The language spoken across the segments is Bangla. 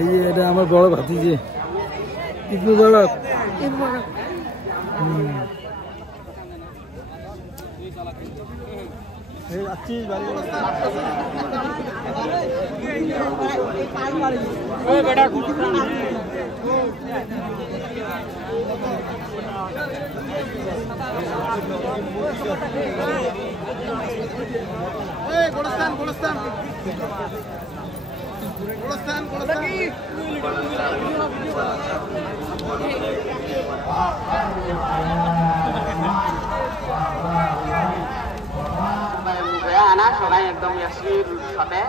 এই যে এটা আমার বড় ভাতিজি ঈদ মুবারক। ঈদ মুবারক। গোলস্তান গোলস্তান গোলস্তান গোলস্তান আনা সবাই একদম ইয়াসির সাথে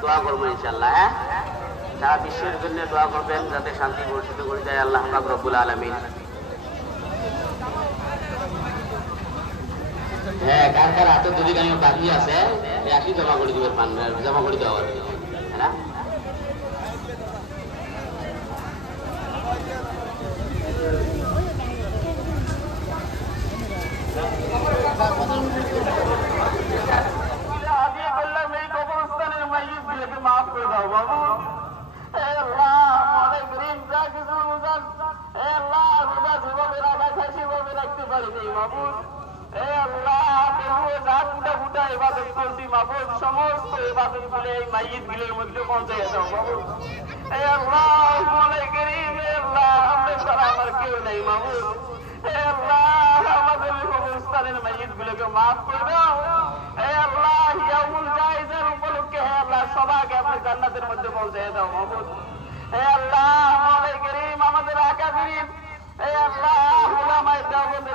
দোয়া করবো ইনশাআল্লাহ। হ্যাঁ, সারা বিশ্বের জন্য দোয়া করবেন যাতে শান্তি বর্ষিত করে যায় আল্লাহ পাক রব্বুল আলামিন। হ্যাঁ, কার কার হাতে যদি গাড়ি বাকি আছে আসি জমা করে দিবে, জমা করে দেওয়া হবে, হ্যাঁ না? মাফ করে দাও বাবু। রাখতে পারিনি বাবু। সমস্ত ইবাদত গুলো এই মাইয়িত গুলোর মধ্যে পৌঁছাইয়া দাও বাবু। আমার কেউ নেই বাবু। আমাদের কবরস্থানের মাইয়িত গুলোকে মাফ করে দাও। উপলক্ষে হে আল্লাহ সবাইকে আপনি জান্নাতের মধ্যে পৌঁছাইয়া দাও বাবু। হে আল্লাহ আমাদের আকাবিরিন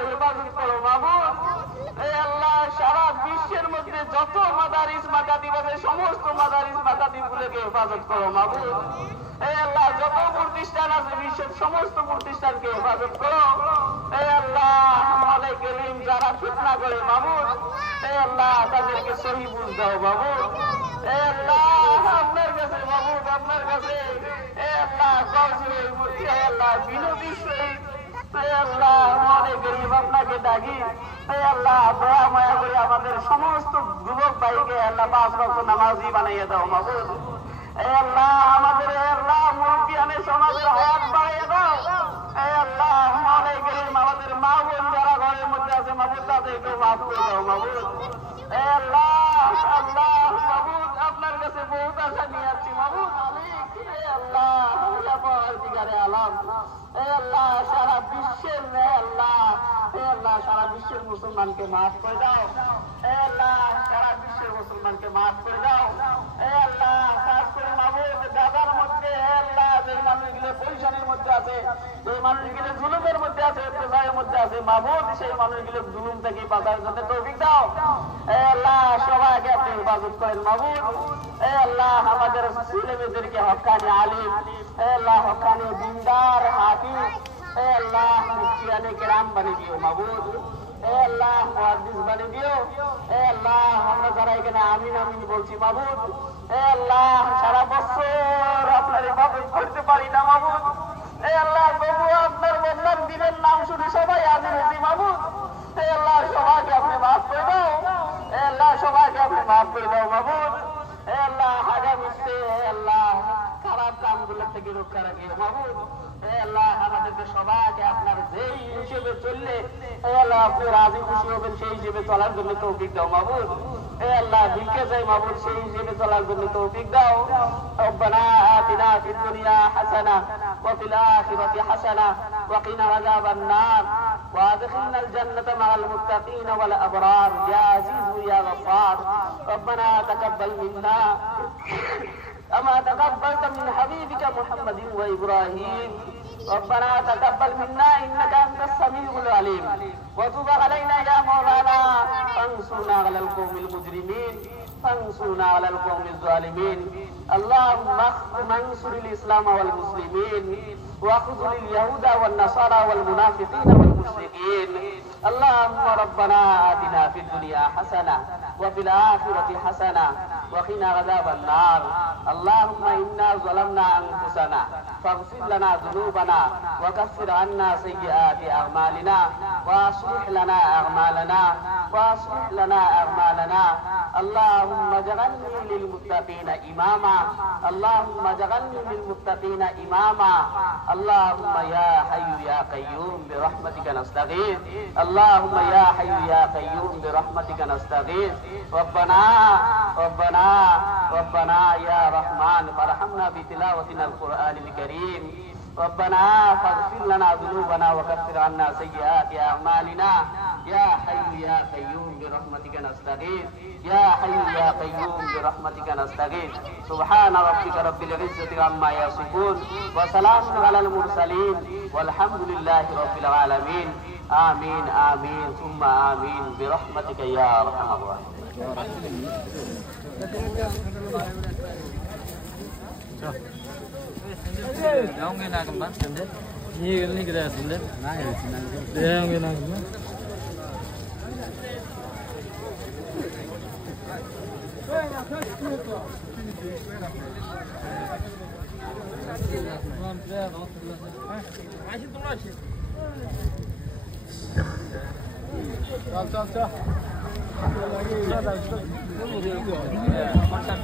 হেফাজত করো বাবু। সারা বিশ্বের মধ্যে যত মাদারিস মাকাতিব আছে সমস্ত মাদারিস মাকাতিব গুলোকে হেফাজত করো বাবু। যত প্রতিষ্ঠান আছে বিশ্বের সমস্ত প্রতিষ্ঠানকে হেফাজত করো। যারা ফিতনা করে বাবু তাদেরকে সহি বুঝ দাও বাবু। আপনার কাছে বাবু, আপনার কাছে বিনোদী আপনাকে ডাকি। দয়া মায়া করে আমাদের সমস্ত যুবক ভাইকে আল্লাহ 5 ওয়াক্ত নামাজি বানাইয়া দাও মাবুদ। আমাদের মুরব্বিয়ানে সমাজের হায়াত বাড়াইয়া দাও। আমাদের মা বোন যারা ঘরের মধ্যে আছে মাবুদ তাদেরকে মাফ করে দাও মাবুদ। মাবুদ আপনার কাছে বহুত আশা নিয়ে আসছি মাবুদ। সারা বিশ্বের সারা বিশ্বের মুসলমানকে মাফ করে দাও। সারা বিশ্বের মুসলমানকে মাফ করে দাও। খাস করে মাবুদ দাদার মধ্যে যে মানুষগুলো পরিশানের মধ্যে আছে, যে মানুষগুলো জুলুমের মধ্যে আছে, অত্যাচারের মধ্যে আছে মাবুদ সেই মানুষগুলো জুলুম থেকে বাঁচার জন্য তৌফিক দাও। সবাইকে আপনি হেফাজত করেন মাবুদ। আমাদের ছেলে মেয়েদেরকে হক্কানি আলিম, হক্কানি দিনদার হাকিম, মুফতিয়ানে কেরাম বানিয়ে দিও মাবুদ। মুহাদ্দিস বানিয়ে দিও। আমরা যারা এখানে আমিন আমিন বলছি মাবুদ, সারা বছর আপনার ইবাদত করতে পারি না মাবুদ। তবু আপনার বদলার দিনের নাম শুনে সবাই আমিন হয়েছি মাবুদ। সবাইকে আপনি মাফ করে দাও। সবাইকে আপনি মাফ করে দাও মাবুদ। আগামীতে খারাপ কামগুলো থেকে রক্ষা রাখিও মাবুদ। আমাদেরকে সবাইকে আপনার যেই হিসেবে চললে আপনি রাজি খুশি হবেন সেই হিসেবে চলার জন্য তৌফিক দাও মাবুদ। ভিক্ষে চাই মাবুদ সেই হিসেবে চলার জন্য তৌফিক দাও। রব্বানা আতিনা ফিদ দুনিয়া হাসানা ওয়া ফিল আখিরাতি হাসানা ওয়া কিনা আযাবান নার ওয়া আদখিলনা আল জান্নাতা মা'আল মুত্তাকিন ওয়াল আবরার ইয়া আজিজ ইয়া গফফার। রব্বানা তাকাব্বাল মিন্না كما تقبلت من حبيبك محمد وإبراهيم. ربنا تقبل منا إنك أنت السميع العليم وتب علينا يا مولانا فانصرنا على القوم المجرمين فانصرنا على القوم الظالمين. اللهم انصر الإسلام والمسلمين واخذل اليهود والنصارى والمنافقين والمشركين. اللهم ربنا آتنا في الدنيا حسنة وفي الآخرة حسنة وقنا عذاب النار. اللهم إنا ظلمنا أنفسنا فاغفر لنا ذنوبنا وكفر عنا سيئات أعمالنا وأصلح لنا أعمالنا. اللهم اجعلني للمتقين إماما اللهم اجعلني للمتقين إماما اللهم يا حي يا قيوم برحمتك نستغيث اللهم يا حي يا قيوم برحمتك نستغيث ربنا ربنا ربنا يا رحمن فارحمنا بتلاوتنا القرآن الكريم ربنا فاغفر لنا ذنوبنا وكفر عنا سيئات أعمالنا يا حي يا قيوم برحمتك نستغيث يا حي يا قيوم برحمتك نستغيث سبحان ربك رب العزة عما يصفون وسلام على المرسلين والحمد لله رب العالمين آمين آمين ثم آمين برحمتك يا أرحم الراحمين Ông nghe nào cầm bắn xem đấy. Như cái này cái xem đấy. Này là xin ăn. Để ông nghe nào cầm bắn. Chal.